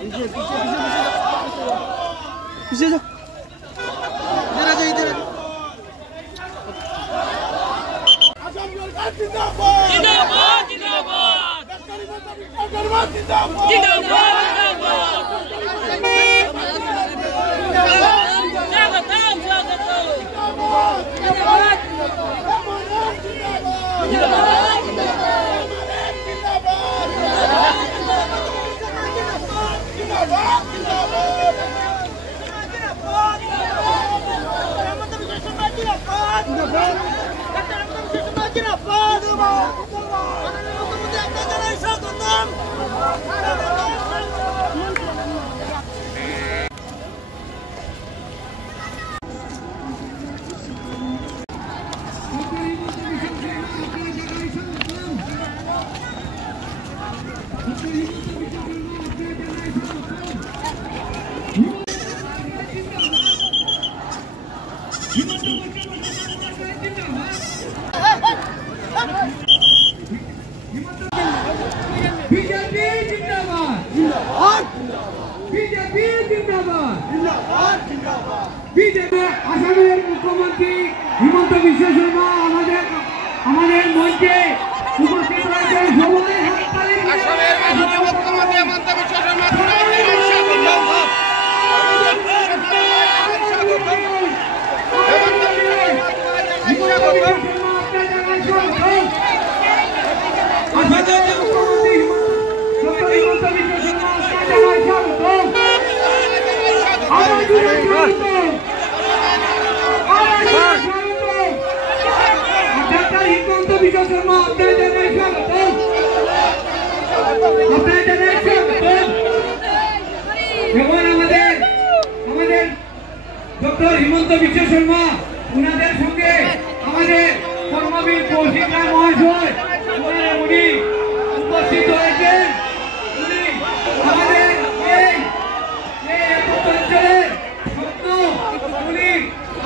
पीछे जा, इधर आ जा, इधर आ जा। जिंदाबाद जिंदाबाद जिंदाबाद बीजेपी जिंदाबाद बीजेपी जिंदाबाद बीजेपी আসামের মুখ্যমন্ত্রী হিমন্ত বিশ্ব শর্মা আমাদের মঞ্চে উপস্থিত রয়েছেন। সবাই হাততালি দিয়ে আসামের মাননীয় মুখ্যমন্ত্রী হিমন্ত বিশ্ব শর্মা ডক্টর হিমন্ত বিশ্ব শর্মা উনাদের সঙ্গে আমাদের কর্মবীর কৌশিক রায় মহাশয় উনি উপস্থিত হয়েছেন। উনি আমাদের এই অঞ্চলের স্বপ্ন উনি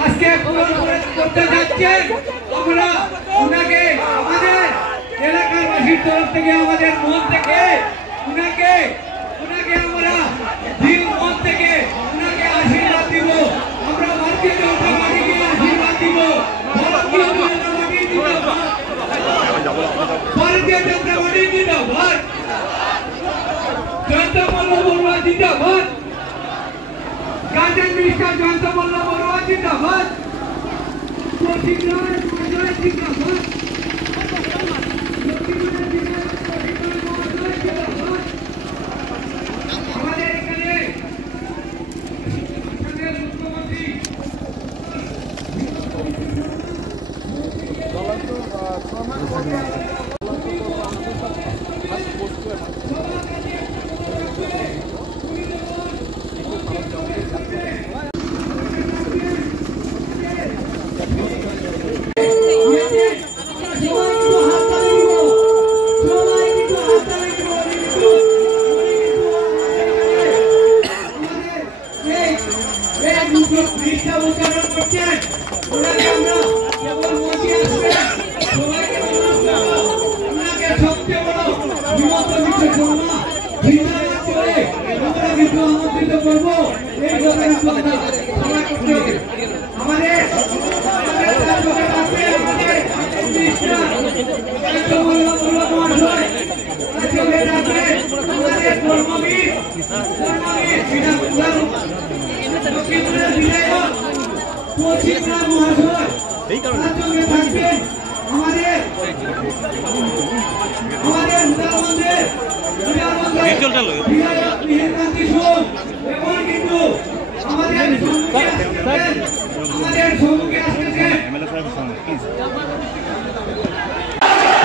আজকে পূরণ করতে যাচ্ছেন। আমরা উনাকে আমাদের এলাকাবাসীর তরফ থেকে আমাদের মন থেকে উনাকে আমরা দিল মন থেকে উনাকে আশীর্বাদ দিব। আমরা ভারতীয় জনতা পার্টিকে আশীর্বাদ দিব। ভারতীয় জনতা পার্টি জিন্দাবাদ, ভারতীয় জনতা পার্টি জিন্দাবাদ, জয়ন্ত মল্ল বড়ুয়া জিন্দাবাদ, গার্জেন মিনিস্টার জয়ন্ত মল্ল বড়ুয়া জিন্দাবাদ, কৌশিক রায় মহাশয় জিন্দাবাদ, আমাদের এখানে মুখ্যমন্ত্রী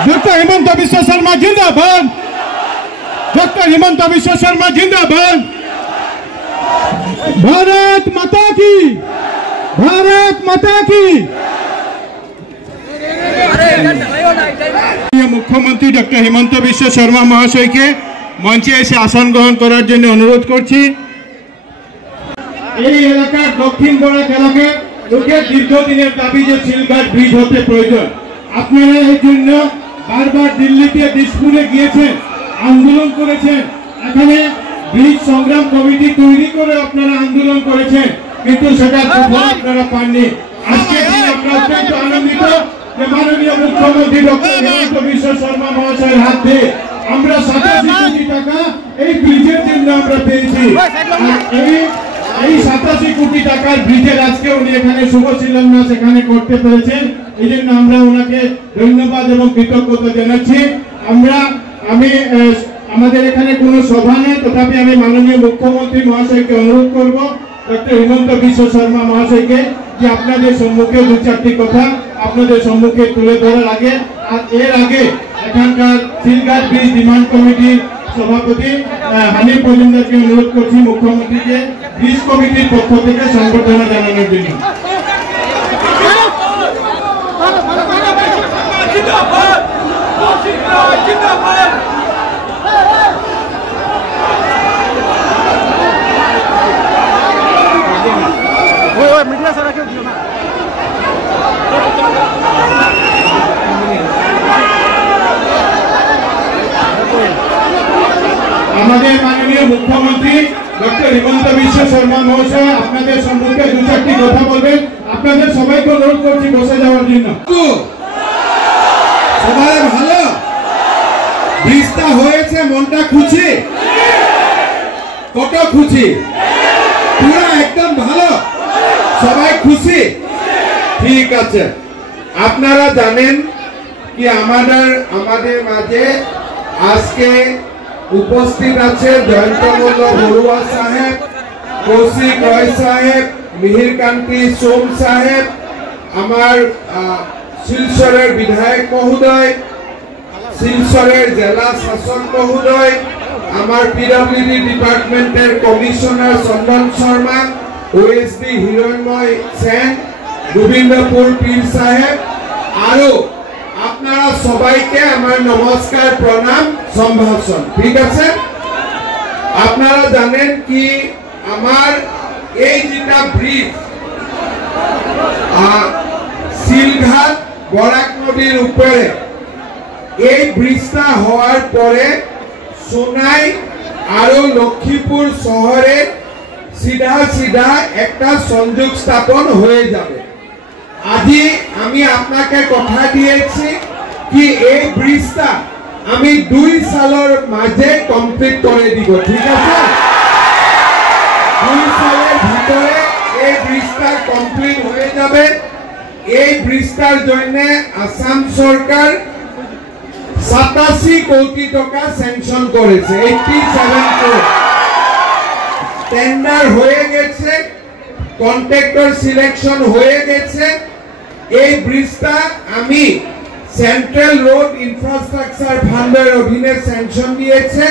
डॉक्टर हिमंत विश्व शर्मा जिंदाबाद, डॉक्टर हिमंत विश्व शर्मा जिंदाबाद। भारत माता की, भारत माता की। मुख्यमंत्री डॉक्टर हिमंत विश्व शर्मा महाशय के मंचे एसे आसन ग्रहण करार जन्य अनुरोध करছি। এই এলাকার দক্ষিণ বরাক এলাকার লোকের দীর্ঘদিনের দাবি যে সিলঘাট ব্রিজ হতে প্রয়োজন। আপনারা এই জন্য বারবার দিল্লিতে দিশপুরে গিয়েছেন, আন্দোলন করেছেন। এখানে ব্রিজ সংগ্রাম কমিটি তৈরি করে আপনারা আন্দোলন করেছেন, কিন্তু সেটা আপনারা পাননি। আজকে আমরা অত্যন্ত আনন্দিত যে মাননীয় মুখ্যমন্ত্রী ডক্টর হিমন্ত বিশ্ব শর্মা মহাশয়ের হাত দিয়ে আমরা 87 কোটি টাকা এই ব্রিজের জন্য আমরা পেয়েছি। এই 87 কোটি টাকার ব্রিজের আজকে উনি এখানে শুভ শিলান্যাস এখানে করতে পেরেছেন, এই জন্য আমরা ওনাকে ধন্যবাদ এবং কৃতজ্ঞতা জানাচ্ছি। আমাদের এখানে কোনো সভা নেই, তথাপি আমি মাননীয় মুখ্যমন্ত্রী মহাশয়কে অনুরোধ করব, ডক্টর হিমন্ত বিশ্ব শর্মা মহাশয়কে, যে আপনাদের সম্মুখে দু চারটি কথা আপনাদের সম্মুখে তুলে ধরার আগে আর এর আগে এখানকার সিলঘাট ব্রিজ ডিমান্ড কমিটির সভাপতি হানিফ মজুমদারকে অনুরোধ করছি মুখ্যমন্ত্রীকে ব্রিজ কমিটির পক্ষ থেকে সংবর্ধনা জানানোর জন্য। আমাদের মাননীয় মুখ্যমন্ত্রী ডক্টর হিমন্ত বিশ্ব শর্মা মহাশয় আপনাদের সম্মুখে দু চারটি কথা বলবেন। আপনাদের সবাইকে অনুরোধ করছি বসে যাওয়ার জন্য। সবাই ভালো, ব্রিজটা হয়েছে, মনটা খুশি, কত খুশি, পুরো একদম ভালো, সবাই খুশি, ঠিক আছে। আপনারা জানেন কি আমাদের মাঝে আজকে উপস্থিত আছে জয়ন্তমল্ল বড়ুয়া সাহেব, কৌশিক রয় সাহেব, মিহিরকান্তি সোম সাহেব, আমার শিলচরের বিধায়ক মহোদয়, শিলচরের জেলা শাসক মহোদয়, আমার পিডব্লিউডি ডিপার্টমেন্টের কমিশনার চন্দন শর্মা, ওএসডি হিরণময় সেন, গোবিন্দপুর পীর সাহেব, আরো আপনারা সবাইকে আমার নমস্কার, প্রণাম, সম্ভাষণ, ঠিক আছে। আপনারা জানেন কি আমার এই যেটা ব্রিজ শিলঘাট বরাক নদীর উপরে, এই ব্রিজটা হওয়ার পরে সোনাই আরো লক্ষ্মীপুর শহরে সিধা একটা সংযোগ স্থাপন হয়ে যাবে। আজি আমি আপনাকে কথা দিয়েছি কি এই ব্রিজটা আমি 2 সালের মাঝে কমপ্লিট করে দিব, ঠিক আছে। 2 সালের ভিতরে এই ব্রিজটা কমপ্লিট হয়ে যাবে। এই ব্রিজটার জন্য আসাম সরকার 87 কোটি টাকা স্যাংশন করেছে, 87 কোটি। টেন্ডার হয়ে গেছে, কন্ট্রাক্টর সিলেকশন হয়ে গেছে। এই ব্রিজটা আমি সেন্ট্রাল রোড ইনফ্রাস্ট্রাকচার ফান্ডের অধীনে স্যাংশন দিয়েছে।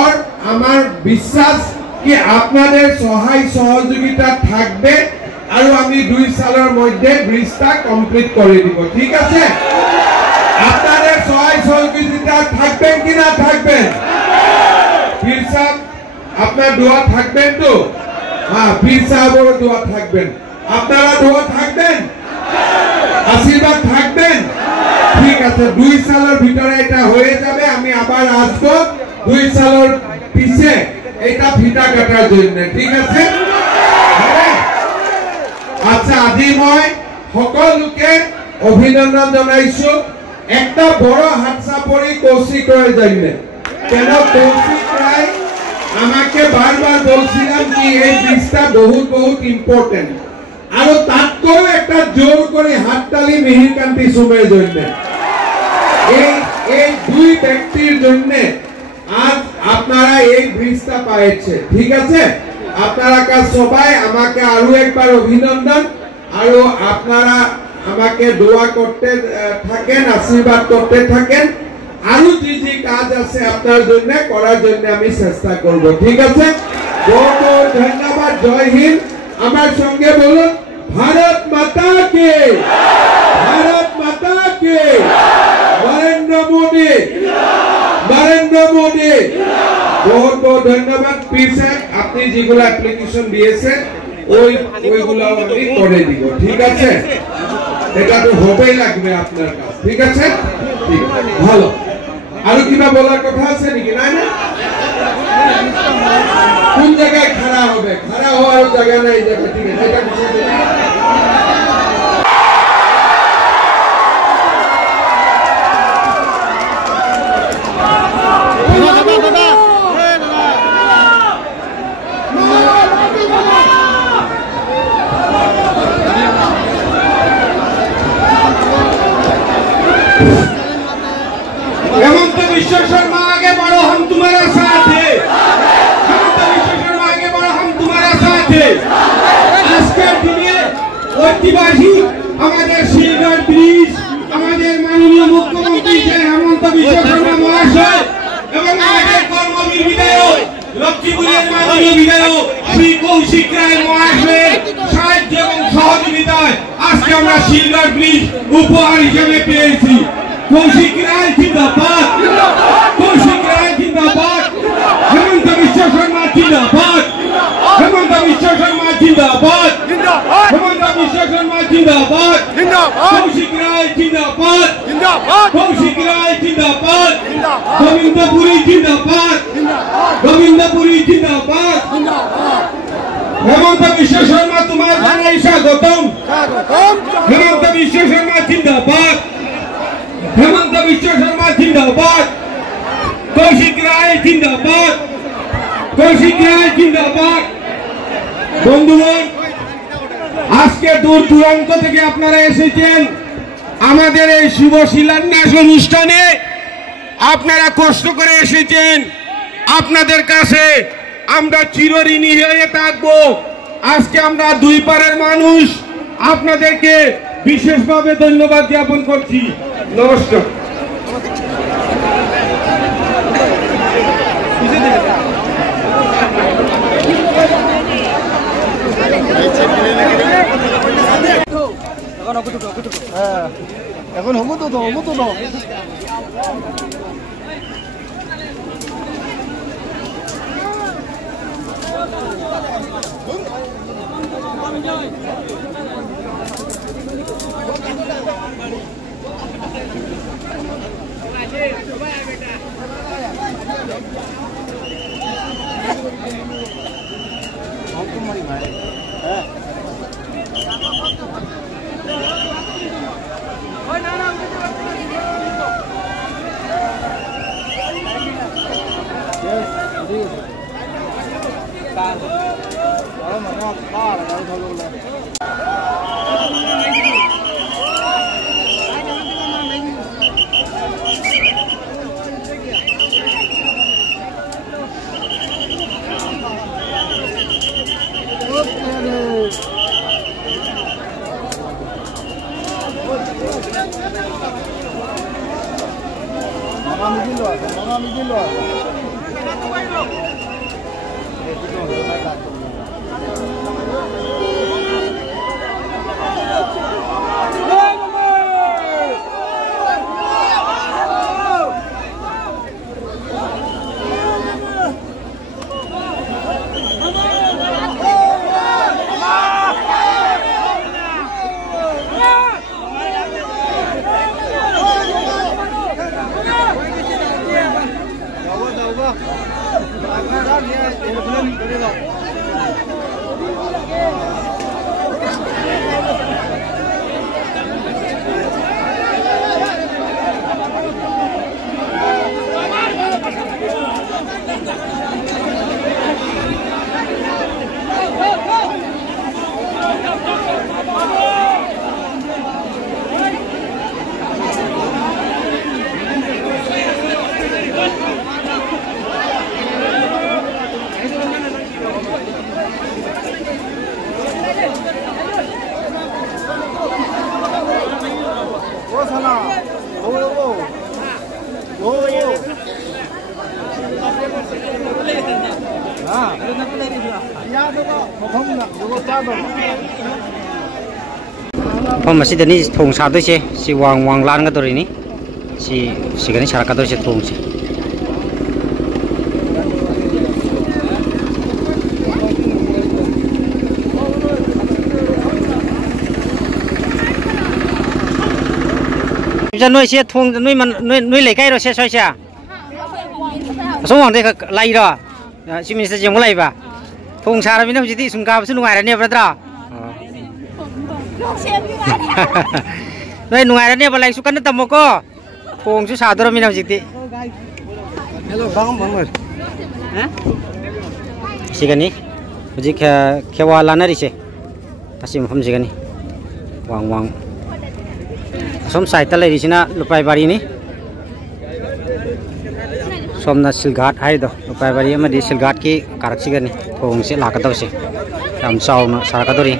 আর আমার বিশ্বাস কি আপনাদের সহায় সহযোগিতা থাকবে আর আমি 2 সালের মধ্যে ব্রিজটা কমপ্লিট করে দিব, ঠিক আছে। আপনাদের সহায় সহযোগিতা থাকবেন কি না থাকবেন? পীর সাহেব আপনার দোয়া থাকবেন তো? হ্যাঁ, পীর সাহেবেরও দোয়া থাকবেন, আপনারা দোয়া থাকবেন, আশীর্বাদ থাকবেন, ঠিক আছে। 2 সালের ভিতরে এটা হয়ে যাবে। আমি আবার আসবো 2 সালের পিছে এটা ফিতা কাটার জন্য, ঠিক আছে। আচ্ছা, আজি মই সকলোকে অভিনন্দন জানাইছো। একটা বড় হাতচাপৰি কৌশিক রায়ের জন্য। কেন কৌশিক রায় আমাকে বারবার বলছিলাম কি এই ব্রিজটা বহুত ইম্পর্টেন্ট, আর তাতকেও একটা জোর করে হাততালি মিহিরকান্তি সোমের জন্য। এই 2 ব্যক্তির জন্য আজ আপনারা এই ব্রিজটা পাইছে, ঠিক আছে। আপনারা সবাই আমাকে আরো একবার অভিনন্দন, আর আপনারা আমাকে দোয়া করতে থাকেন, আশীর্বাদ করতে থাকেন। আরো যে কাজ আছে আপনার জন্য করার জন্য আমি চেষ্টা করব, ঠিক আছে। বহুত ধন্যবাদ। জয় হিন্দ। আমার সঙ্গে বলুন ভারত মাতা কে, ভারত মাতা কে, নরেন্দ্র মোদী, নরেন্দ্র মোদী। বহুত ধন্যবাদ। পীর সাহেব আপনি যেগুলো অ্যাপ্লিকেশন দিয়েছেন ওইগুলো আমি করে দিব, ঠিক আছে। এটা তো হবেই লাগবে আপনার কাছে, ঠিক আছে। ঠিক ভালো। আর কিবা বলার কথা আছে নাকি? না না কোন জায়গায় খাড়া হবে? খাড়া হওয়ার জায়গা নাই জায়গা, ঠিক আছে এটা বিষয় हेमंत विश्व शर्मा आगे बढ़ो, हम तुम्हारा साथ है। हेमंत विश्व शर्मा आगे बढ़ो, हम तुम्हारा साथ है। আজকের দিনে ঐতিহাসিক আমাদের শিলগড় ব্রিজ, আমাদের মাননীয় মুখ্যমন্ত্রী যে হেমন্ত বিশ্ব শর্মা মহাশয় এবং আমাদের কর্মবীর বিধায়ক লক্ষ্মীপুরের মাননীয় বিধায়ক শ্রী কৌশিক রায় মহাশয়ের সাহায্য এবং সহযোগিতায় আজকে আমরা শিলগড় ব্রিজ উপহার হিসেবে পেয়েছি। কৌশিক রায় জিন্দাবাদ, কৌশিক রায় জিন্দাবাদ, হেমন্ত বিশ্ব শর্মা জিন্দাবাদ, হেমন্ত বিশ্ব শর্মা জিন্দাবাদ, হেমন্ত বিশ্ব শর্মা জিন্দাবাদ, কৌশিক রায় জিন্দাবাদ, কৌশিক রায় জিন্দাবাদ, গোবিন্দপুরী জিন্দাবাদ, গোবিন্দপুরী জিন্দাবাদ। হেমন্ত বিশ্ব শর্মা তোমার জানাই স্বাগতম, হেমন্ত বিশ্ব শর্মা জিন্দাবাদ, হেমন্ত বিশ্ব শর্মা জিন্দাবাদ, কৌশিক রায় জিন্দাবাদ, কৌশিক রায় জিন্দাবাদ। বন্ধুগণ, আজকে দূর দূরান্ত থেকে আপনারা এসেছেন আমাদের এই শুভ শিলান্যাস অনুষ্ঠানে। আপনারা কষ্ট করে এসেছেন, আপনাদের কাছে আমরা চিরঋণী হয়ে থাকবো। আজকে আমরা দুই পাড়ের মানুষ আপনাদেরকে বিশেষভাবে ধন্যবাদ জ্ঞাপন করছি। নমস্কার। এখন হবো তো হবো তো Hôm mà đi thùng sao tôi xe, si hoàng lan cái tôi này, si cái này sao cái tôi sẽ thùng xe. Giờ nuôi xe thùng nuôi lấy cây rồi xe xoay xe. Số hoàng đây lấy rồi. Chief Minister jeng mulai ba. Thong sa ramin hujiti sungka su nungai rani bratra. Noi nungai rani ba lai su kan tamo ko. Thong su sa dor min hujiti. Hello bang. Ha? Sigani. Huji khewa lana ri se. Asim hum sigani. Wang. Som site lai ri sina lupai bari ni. Somna silghat hai do lupai bari ma di silghat ki karak sigani. Thong se la ka taw se. Ram saw na sar ka dori.